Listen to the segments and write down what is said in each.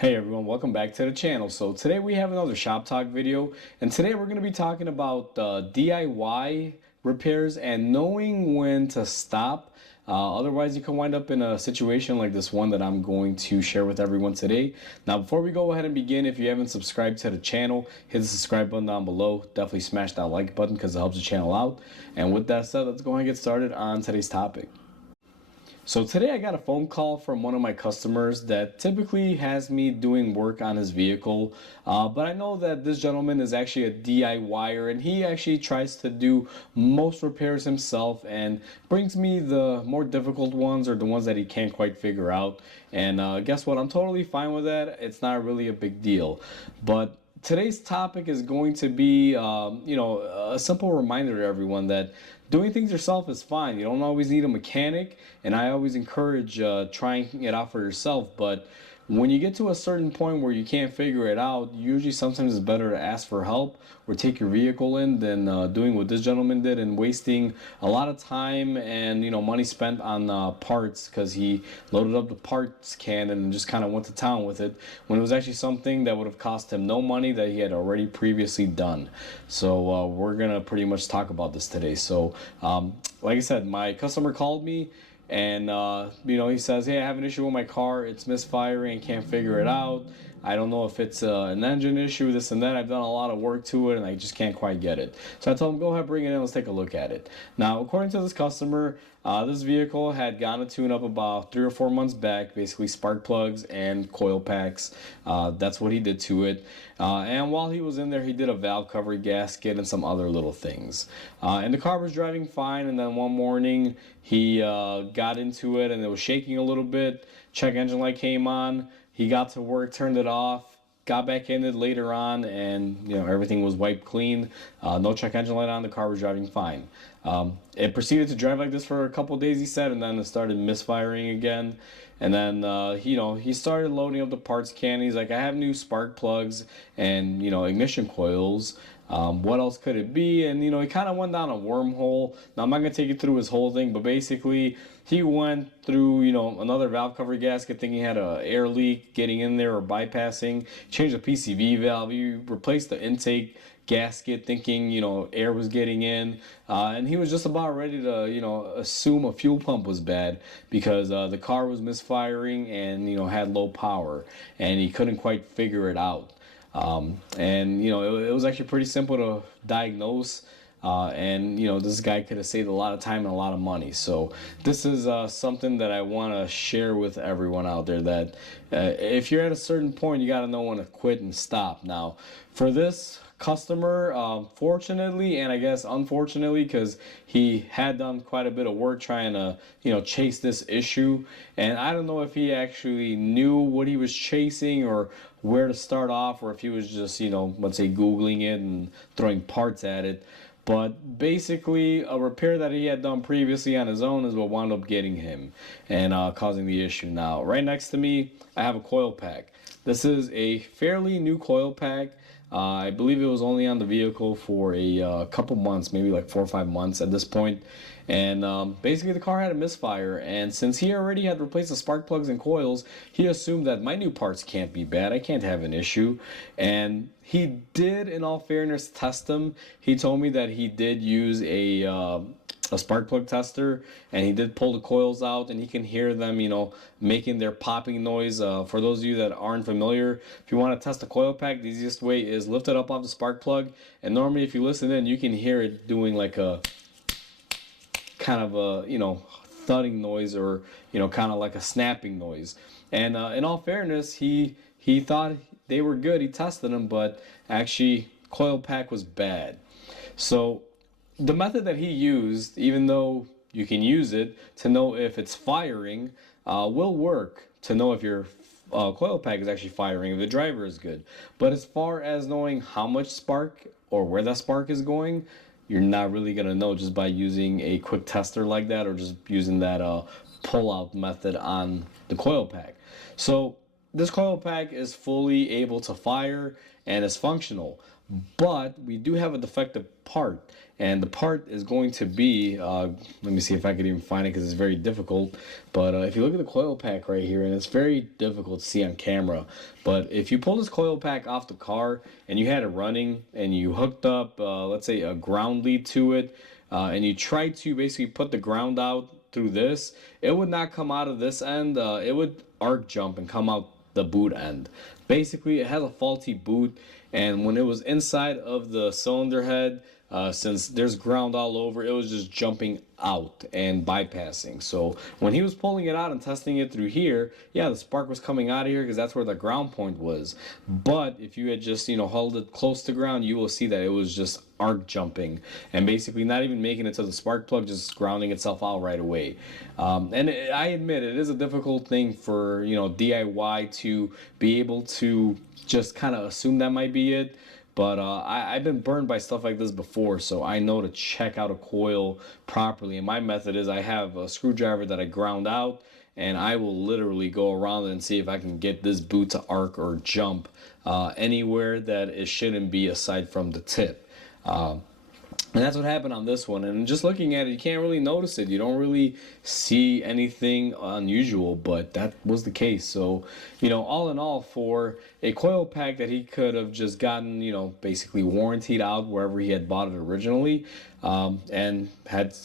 Hey everyone, welcome back to the channel. So today we have another shop talk video, and today we're going to be talking about DIY repairs and knowing when to stop. Otherwise, you can wind up in a situation like this one that I'm going to share with everyone today. Now, before we go ahead and begin, if you haven't subscribed to the channel, hit the subscribe button down below. Definitely smash that like button because it helps the channel out. And with that said, let's go ahead and get started on today's topic. So today I got a phone call from one of my customers that typically has me doing work on his vehicle, but I know that this gentleman is actually a DIYer and he actually tries to do most repairs himself and brings me the more difficult ones or the ones that he can't quite figure out. And guess what? I'm totally fine with that. It's not really a big deal. But today's topic is going to be, a simple reminder to everyone that doing things yourself is fine. You don't always need a mechanic, and I always encourage trying it out for yourself. But when you get to a certain point where you can't figure it out, usually sometimes it's better to ask for help or take your vehicle in than doing what this gentleman did and wasting a lot of time and money spent on parts because he loaded up the parts can and just kind of went to town with it when it was actually something that would have cost him no money that he had already previously done. So we're gonna pretty much talk about this today. So like I said, my customer called me and he says, hey, I have an issue with my car, it's misfiring and can't figure it out. I don't know if it's an engine issue, this and that. I've done a lot of work to it and I just can't quite get it. So I told him, go ahead, bring it in, let's take a look at it. Now, according to this customer, this vehicle had gotten a tune-up about 3 or 4 months back, basically spark plugs and coil packs. That's what he did to it. And while he was in there, he did a valve cover gasket and some other little things. And the car was driving fine, and then one morning he got into it and it was shaking a little bit. Check engine light came on. He got to work, turned it off, got back in it later on, and everything was wiped clean. No check engine light on. The car was driving fine. It proceeded to drive like this for a couple of days, he said, and then it started misfiring again. And then he started loading up the parts can. He's like, I have new spark plugs and ignition coils. What else could it be? And he kind of went down a wormhole. Now I'm not gonna take you through his whole thing, but basically he went through another valve cover gasket, thinking he had an air leak getting in there or bypassing. Changed the PCV valve. He replaced the intake gasket, thinking air was getting in, and he was just about ready to assume a fuel pump was bad because the car was misfiring and had low power, and he couldn't quite figure it out. And it was actually pretty simple to diagnose. And this guy could have saved a lot of time and a lot of money. So this is something that I want to share with everyone out there, that if you're at a certain point, you got to know when to quit and stop. Now, for this customer, fortunately, and I guess unfortunately, because he had done quite a bit of work trying to chase this issue, and I don't know if he actually knew what he was chasing or where to start off, or if he was just let's say googling it and throwing parts at it. But basically, a repair that he had done previously on his own is what wound up getting him and causing the issue. Now, right next to me, I have a coil pack. This is a fairly new coil pack. I believe it was only on the vehicle for a couple months, maybe like 4 or 5 months at this point. And basically the car had a misfire, and since he already had replaced the spark plugs and coils, he assumed that my new parts can't be bad, I can't have an issue. And he did, in all fairness, test them. He told me that he did use a spark plug tester, and he did pull the coils out and he can hear them making their popping noise. For those of you that aren't familiar, if you want to test a coil pack, the easiest way is lift it up off the spark plug, and normally if you listen in, you can hear it doing like a kind of a thudding noise, or kind of like a snapping noise. And in all fairness, he thought they were good. He tested them, but actually coil pack was bad. So the method that he used, even though you can use it to know if it's firing, will work to know if your coil pack is actually firing, if the driver is good. But as far as knowing how much spark or where that spark is going, you're not really going to know just by using a quick tester like that, or just using that pull-out method on the coil pack. So this coil pack is fully able to fire and is functional, but we do have a defective part, and the part is going to be let me see if I could even find it because it's very difficult. But if you look at the coil pack right here, and it's very difficult to see on camera, but if you pull this coil pack off the car and you had it running and you hooked up let's say a ground lead to it, and you try to basically put the ground out through this, it would not come out of this end. It would arc jump and come out the boot end. Basically, it has a faulty boot, and when it was inside of the cylinder head, since there's ground all over, it was just jumping out and bypassing. So when he was pulling it out and testing it through here, yeah, the spark was coming out of here because that's where the ground point was. But if you had just, held it close to ground, you will see that it was just arc jumping and basically not even making it to the spark plug, just grounding itself out right away. I admit it is a difficult thing for DIY to be able to just kind of assume that might be it. But I've been burned by stuff like this before, so I know to check out a coil properly. And my method is I have a screwdriver that I ground out, and I will literally go around it and see if I can get this boot to arc or jump anywhere that it shouldn't be aside from the tip. And that's what happened on this one. And just looking at it, you can't really notice it. You don't really see anything unusual, but that was the case. So, all in all, for a coil pack that he could have just gotten, basically warrantied out wherever he had bought it originally, and had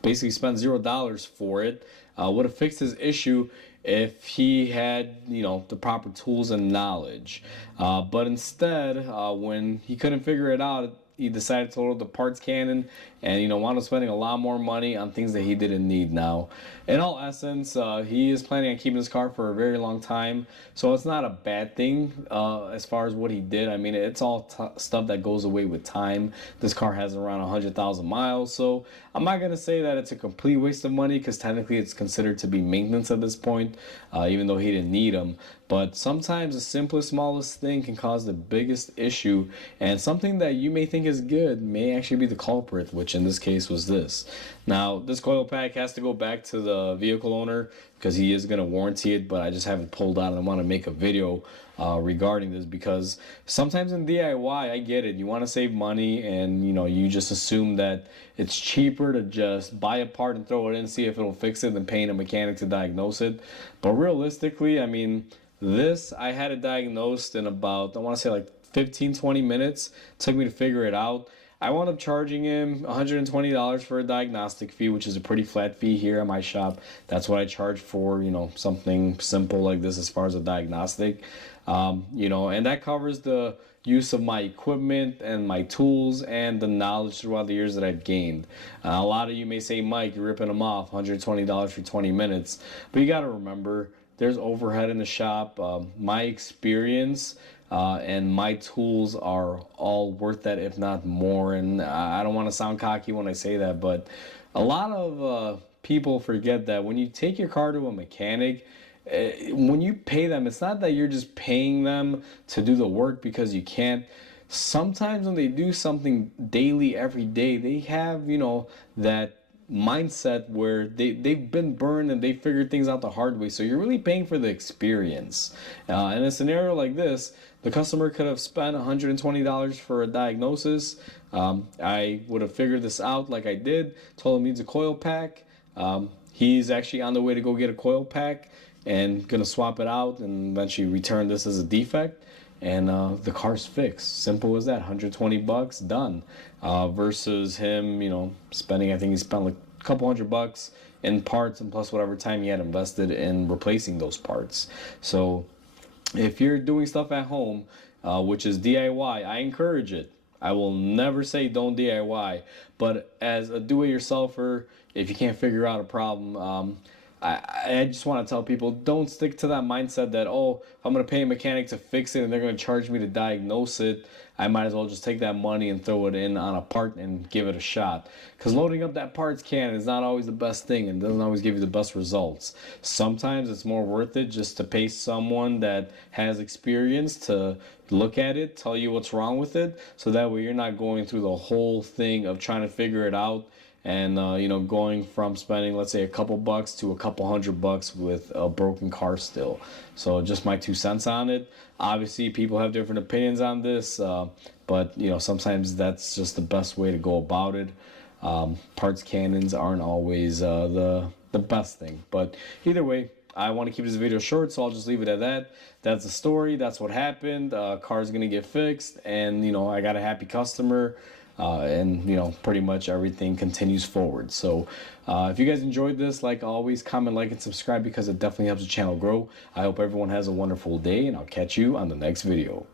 basically spent $0 for it, would have fixed his issue if he had, the proper tools and knowledge. But instead, when he couldn't figure it out, he decided to load the parts cannon and wound up spending a lot more money on things that he didn't need. Now, in all essence, he is planning on keeping his car for a very long time, so it's not a bad thing as far as what he did. I mean, it's all stuff that goes away with time. This car has around 100,000 miles, so I'm not gonna say that it's a complete waste of money because technically it's considered to be maintenance at this point, even though he didn't need them. But sometimes the simplest, smallest thing can cause the biggest issue, and something that you may think is good may actually be the culprit, which in this case was this. Now, this coil pack has to go back to the vehicle owner because he is going to warranty it, but I just have it pulled out and I want to make a video regarding this because sometimes in DIY, I get it. You want to save money and you just assume that it's cheaper to just buy a part and throw it in, see if it'll fix it, than paying a mechanic to diagnose it. But realistically, I mean, this, I had it diagnosed in about, I want to say like 15-20 minutes. It took me to figure it out. I wound up charging him $120 for a diagnostic fee, which is a pretty flat fee here at my shop. That's what I charge for, something simple like this as far as a diagnostic. And that covers the use of my equipment and my tools and the knowledge throughout the years that I've gained. A lot of you may say, Mike, you're ripping them off, $120 for 20 minutes. But you got to remember, there's overhead in the shop. My experience and my tools are all worth that, if not more. And I don't want to sound cocky when I say that, but a lot of people forget that when you take your car to a mechanic, when you pay them, it's not that you're just paying them to do the work because you can't. Sometimes when they do something daily, every day, they have, that mindset where they've been burned and they figured things out the hard way. So you're really paying for the experience. In a scenario like this, the customer could have spent $120 for a diagnosis. I would have figured this out like I did, told him he needs a coil pack. He's actually on the way to go get a coil pack and gonna swap it out and eventually return this as a defect. And the car's fixed. Simple as that. 120 bucks, done. Versus him, spending, I think he spent like a couple $100 in parts and plus whatever time he had invested in replacing those parts. So if you're doing stuff at home, which is DIY, I encourage it. I will never say don't DIY, but as a do-it-yourselfer, if you can't figure out a problem, I just want to tell people, don't stick to that mindset that, oh, if I'm going to pay a mechanic to fix it and they're going to charge me to diagnose it, I might as well just take that money and throw it in on a part and give it a shot. Because loading up that parts can is not always the best thing and doesn't always give you the best results. Sometimes it's more worth it just to pay someone that has experience to look at it, tell you what's wrong with it, so that way you're not going through the whole thing of trying to figure it out and you know, going from spending, let's say, a couple bucks to a couple $100 with a broken car still. So just my 2 cents on it. Obviously people have different opinions on this, but you know, sometimes that's just the best way to go about it. Parts cannons aren't always the best thing, but either way, I want to keep this video short, so I'll just leave it at that. That's the story. That's what happened. Car's gonna get fixed, and you know, I got a happy customer, and you know, pretty much everything continues forward. So if you guys enjoyed this, like always, comment, like, and subscribe, because it definitely helps the channel grow. I hope everyone has a wonderful day, and I'll catch you on the next video.